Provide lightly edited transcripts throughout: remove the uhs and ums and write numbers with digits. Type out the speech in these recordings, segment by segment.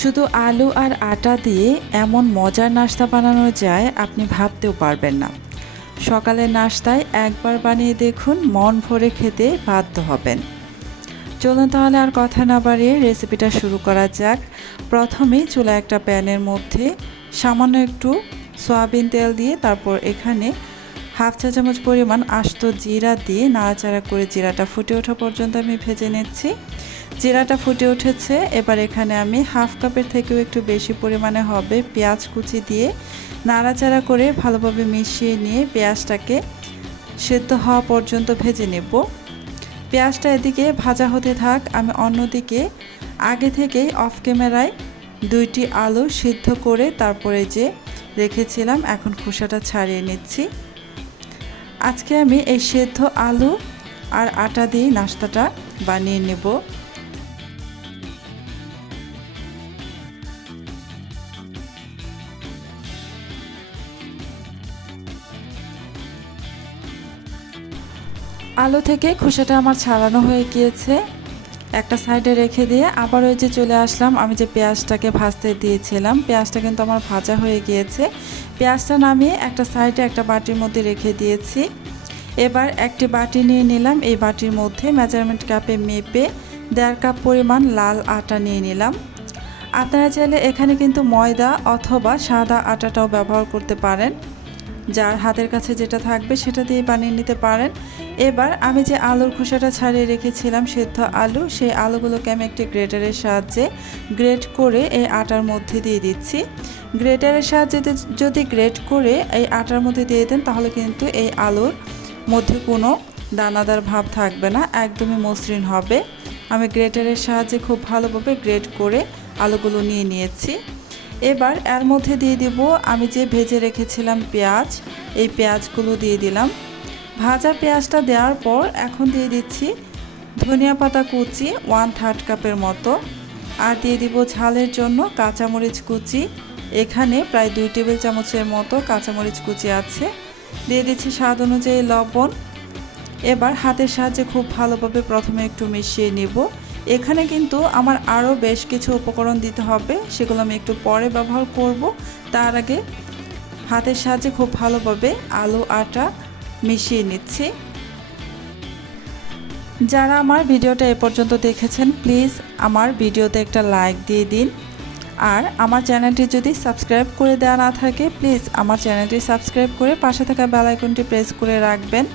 শুধু আলু আর আটা দিয়ে এমন মজার নাস্তা বানানো যায় আপনি ভাবতেও পারবেন না। সকালের নাস্তায় একবার বানিয়ে দেখুন, মন ভরে খেতে বাধ্য হবেন। চলুন তাহলে আর কথা না বাড়িয়ে রেসিপিটা শুরু করা যাক। প্রথমে চুলায় একটা প্যানের মধ্যে সামান্য একটু সয়াবিন তেল দিয়ে তারপর এখানে হাফ চা চামচ পরিমাণ আস্ত জিরা দিয়ে নাড়াচাড়া করে জিরাটা ফুটে ওঠা পর্যন্ত আমি ভেজে নিচ্ছি। জিরাটা ফুটে উঠেছে, এবার এখানে আমি হাফ কাপের থেকেও একটু বেশি পরিমাণে হবে পেঁয়াজ কুচি দিয়ে নাড়াচাড়া করে ভালোভাবে মিশিয়ে নিয়ে পেঁয়াজটাকে সেদ্ধ হওয়া পর্যন্ত ভেজে নেব। পেঁয়াজটা এদিকে ভাজা হতে থাক, আমি অন্যদিকে আগে থেকেই অফ ক্যামেরায় 2টি আলু সিদ্ধ করে তারপরে যে রেখেছিলাম এখন খোসাটা ছাড়িয়ে নিচ্ছি। আজকে আমি এই সেদ্ধ আলু আর আটা দিয়ে নাস্তাটা বানিয়ে নেব। আলু থেকে খোসাটা আমার ছাড়ানো হয়ে গিয়েছে, একটা সাইডে রেখে দিয়ে আবার ওই যে চলে আসলাম। আমি যে পেঁয়াজটাকে ভাজতে দিয়েছিলাম, পেঁয়াজটা কিন্তু আমার ভাজা হয়ে গিয়েছে। পেঁয়াজটা নামিয়ে একটা সাইডে একটা বাটির মধ্যে রেখে দিয়েছি। এবার একটি বাটি নিয়ে নিলাম, এই বাটির মধ্যে মেজারমেন্ট কাপে মেপে 1.5 কাপ পরিমাণ লাল আটা নিয়ে নিলাম। আপনারা চাইলে এখানে কিন্তু ময়দা অথবা সাদা আটাটাও ব্যবহার করতে পারেন, যার হাতের কাছে যেটা থাকবে সেটা দিয়ে বানিয়ে নিতে পারেন। এবার আমি যে আলুর খোসাটা ছাড়িয়ে রেখেছিলাম সেদ্ধ আলু, সেই আলুগুলোকে আমি একটি গ্রেটারের সাহায্যে গ্রেট করে এই আটার মধ্যে দিয়ে দিচ্ছি। গ্রেটারের সাহায্যে যদি গ্রেট করে এই আটার মধ্যে দিয়ে দেন তাহলে কিন্তু এই আলুর মধ্যে কোনো দানাদার ভাব থাকবে না, একদমই মসৃণ হবে। আমি গ্রেটারের সাহায্যে খুব ভালোভাবে গ্রেট করে আলুগুলো নিয়ে নিয়েছি। এবার এর মধ্যে দিয়ে দিব আমি যে ভেজে রেখেছিলাম পেঁয়াজ, এই পেঁয়াজগুলো দিয়ে দিলাম। ভাজা পেঁয়াজটা দেওয়ার পর এখন দিয়ে দিচ্ছি ধনিয়া পাতা কুচি 1/3 কাপের মতো, আর দিয়ে দিব ঝালের জন্য কাঁচামরিচ কুচি, এখানে প্রায় 2 টেবিল চামচের মতো কাঁচামরিচ কুচি আছে। দিয়ে দিচ্ছি স্বাদ অনুযায়ী লবণ। এবার হাতের সাহায্যে খুব ভালোভাবে প্রথমে একটু মিশিয়ে নেব। এখানে কিন্তু আমার আরও বেশ কিছু উপকরণ দিতে হবে, সেগুলো আমি একটু পরে ব্যবহার করব। তার আগে হাতের সাহায্যে খুব ভালোভাবে আলু আটা মিশিয়ে নিচ্ছি। যারা আমার ভিডিওটা এ পর্যন্ত দেখেছেন প্লিজ আমার ভিডিওতে একটা লাইক দিয়ে দিন, আর আমার চ্যানেলটি যদি সাবস্ক্রাইব করে দেওয়া না থাকে প্লিজ আমার চ্যানেলটি সাবস্ক্রাইব করে পাশে থাকা বেল আইকনটি প্রেস করে রাখবেন।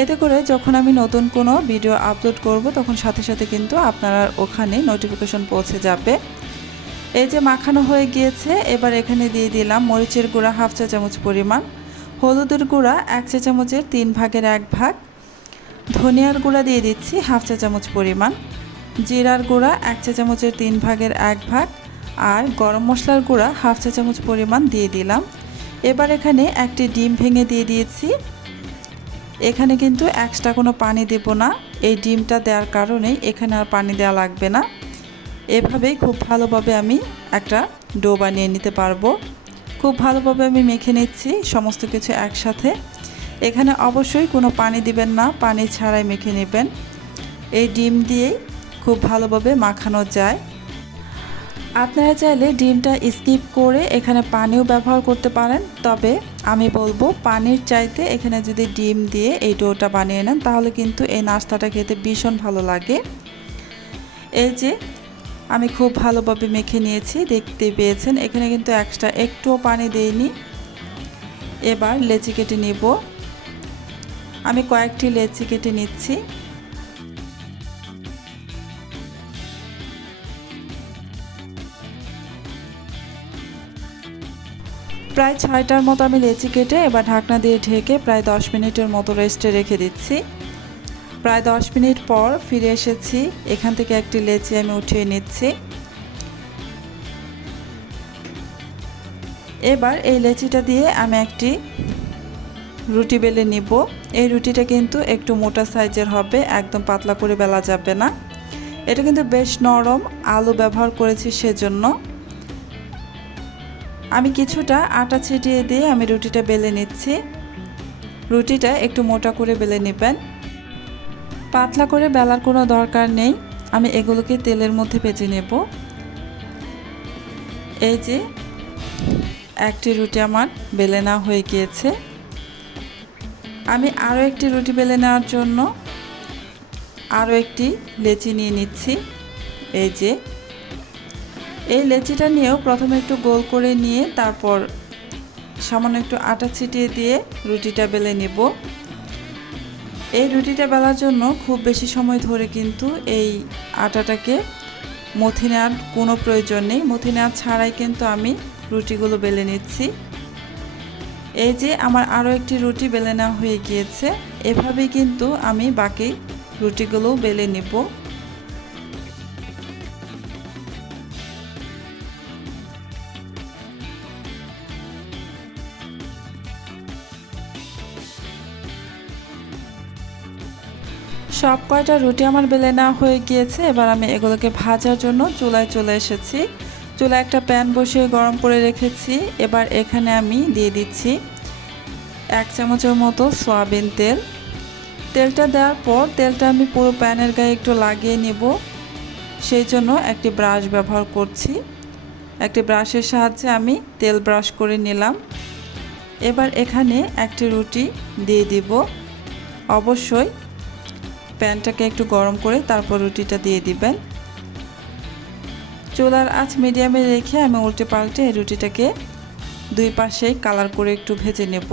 এতে করে যখন আমি নতুন কোনো ভিডিও আপলোড করব তখন সাথে সাথে কিন্তু আপনারা ওখানে নোটিফিকেশন পৌঁছে যাবে। এই যে মাখানো হয়ে গিয়েছে, এবার এখানে দিয়ে দিলাম মরিচের গুঁড়া হাফ চা চামচ পরিমাণ, হলুদের গুঁড়া 1 চা চামচের 3 ভাগের 1 ভাগ, ধনিয়ার গুঁড়া দিয়ে দিচ্ছি হাফ চা চামচ পরিমাণ, জিরার গুঁড়া 1 চা চামচের 3 ভাগের 1 ভাগ, আর গরম মশলার গুঁড়া হাফ চা চামচ পরিমাণ দিয়ে দিলাম। এবার এখানে একটি ডিম ভেঙে দিয়ে দিয়েছি। এখানে কিন্তু এক্সট্রা কোনো পানি দেব না, এই ডিমটা দেওয়ার কারণেই এখানে আর পানি দেওয়া লাগবে না। এভাবেই খুব ভালোভাবে আমি একটা ডো বানিয়ে নিতে পারবো। খুব ভালোভাবে আমি মেখে নিচ্ছি সমস্ত কিছু একসাথে। এখানে অবশ্যই কোনো পানি দিবেন না, পানি ছাড়াই মেখে নেবেন। এই ডিম দিয়েই খুব ভালোভাবে মাখানো যায়। আপনারা চাইলে ডিমটা স্কিপ করে এখানে পানিও ব্যবহার করতে পারেন, তবে আমি বলবো পানির চাইতে এখানে যদি ডিম দিয়ে এই ডোটা বানিয়ে নেন তাহলে কিন্তু এই নাস্তাটা খেতে ভীষণ ভালো লাগে। এই যে আমি খুব ভালোভাবে মেখে নিয়েছি, দেখতে পেয়েছেন এখানে কিন্তু এক্সট্রা একটুও পানি দেইনি। এবার লেচি কেটে নেব, আমি কয়েকটি লেচি কেটে নিচ্ছি। প্রায় 6টার মতো আমি লেচি কেটে এবার ঢাকনা দিয়ে ঢেকে প্রায় 10 মিনিটের মতো রেস্টে রেখে দিচ্ছি। প্রায় 10 মিনিট পর ফিরে এসেছি, এখান থেকে একটি লেচি আমি উঠিয়ে নিচ্ছি। এবার এই লেচিটা দিয়ে আমি একটি রুটি বেলে নিব। এই রুটিটা কিন্তু একটু মোটা সাইজের হবে, একদম পাতলা করে বেলা যাবে না। এটা কিন্তু বেশ নরম, আলু ব্যবহার করেছি সেজন্য। আমি কিছুটা আটা ছিটিয়ে দিয়ে আমি রুটিটা বেলে নিচ্ছি। রুটিটা একটু মোটা করে বেলে নেবেন, পাতলা করে বেলার কোনো দরকার নেই। আমি এগুলোকে তেলের মধ্যে ভেজে নেব। এই যে একটি রুটি আমার বেলে নেওয়া হয়ে গিয়েছে। আমি আরও একটি রুটি বেলে নেওয়ার জন্য আরও একটি লেচি নিয়ে নিচ্ছি। এই যে এই লেচিটা নিয়েও প্রথমে একটু গোল করে নিয়ে তারপর সামান্য একটু আটা ছিটিয়ে দিয়ে রুটিটা বেলে নেব। এই রুটিটা বেলার জন্য খুব বেশি সময় ধরে কিন্তু এই আটাটাকে মথে নেওয়ার কোনো প্রয়োজন নেই। মথে নেওয়া ছাড়াই কিন্তু আমি রুটিগুলো বেলে নিচ্ছি। এই যে আমার আরও একটি রুটি বেলে নেওয়া হয়ে গিয়েছে। এভাবেই কিন্তু আমি বাকি রুটিগুলো বেলে নেব। সব কয়টা রুটি আমার বেলে নেওয়া হয়ে গিয়েছে। এবার আমি এগুলোকে ভাজার জন্য চুলায় চলে এসেছি। চুলায় একটা প্যান বসিয়ে গরম করে রেখেছি। এবার এখানে আমি দিয়ে দিচ্ছি 1 চামচের মতো সয়াবিন তেল। তেলটা দেওয়ার পর তেলটা আমি পুরো প্যানের গায়ে একটু লাগিয়ে নেব। সেই জন্য একটি ব্রাশ ব্যবহার করছি। একটি ব্রাশের সাহায্যে আমি তেল ব্রাশ করে নিলাম। এবার এখানে একটি রুটি দিয়ে দিব। অবশ্যই প্যানটাকে একটু গরম করে তারপর রুটিটা দিয়ে দিবেন। চুলার আঁচ মিডিয়ামে রেখে আমি উল্টে পাল্টে এই রুটিটাকে দুই পাশেই কালার করে একটু ভেজে নেব।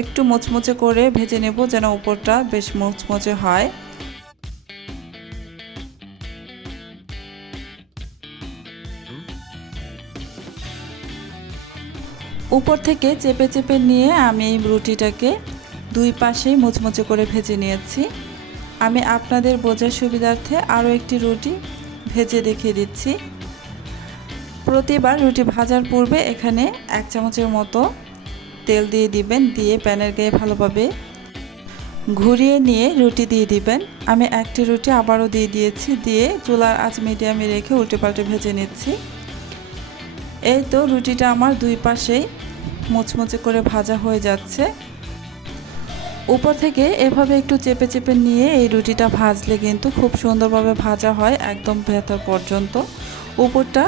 একটু মুচমুচে করে ভেজে নেব যেন উপরটা বেশ মুচমুচে হয়। উপর থেকে চেপে চেপে নিয়ে আমি এই রুটিটাকে দুই পাশেই মুচমুচে করে ভেজে নিয়েছি। আমি আপনাদের বোঝার সুবিধার্থে আরও একটি রুটি ভেজে দেখিয়ে দিচ্ছি। প্রতিবার রুটি ভাজার পূর্বে এখানে 1 চামচের মতো তেল দিয়ে দিবেন। দিয়ে প্যানের গায়ে ভালোভাবে ঘুরিয়ে নিয়ে রুটি দিয়ে দিবেন। আমি একটি রুটি আবারও দিয়ে দিয়েছি। দিয়ে চুলার আঁচ মিডিয়ামে রেখে উল্টে পাল্টে ভেজে নিচ্ছি। এই তো রুটিটা আমার দুই পাশেই মুচমুচে করে ভাজা হয়ে যাচ্ছে। উপর থেকে এভাবে একটু চেপে চেপে নিয়ে এই রুটিটা ভাজলে কিন্তু খুব সুন্দরভাবে ভাজা হয় একদম ভেতর পর্যন্ত। উপরটা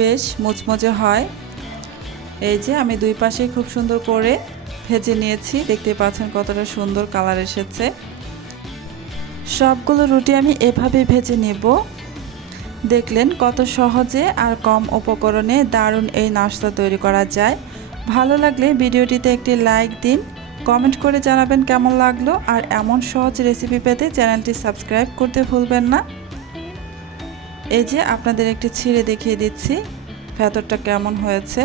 বেশ মুচমুচে হয়। এই যে আমি দুই পাশেই খুব সুন্দর করে ভেজে নিয়েছি। দেখতে পাচ্ছেন কতটা সুন্দর কালার এসেছে। সবগুলো রুটি আমি এভাবে ভেজে নেব। দেখলেন কত সহজে আর কম উপকরণে দারুণ এই নাস্তা তৈরি করা যায়। ভালো লাগলে ভিডিওটিতে একটি লাইক দিন, কমেন্ট করে জানাবেন কেমন লাগলো। আর এমন সহজ রেসিপি পেতে চ্যানেলটি সাবস্ক্রাইব করতে ভুলবেন না। এই যে আপনাদের একটি ছিঁড়ে দেখিয়ে দিচ্ছি ভেতরটা কেমন হয়েছে।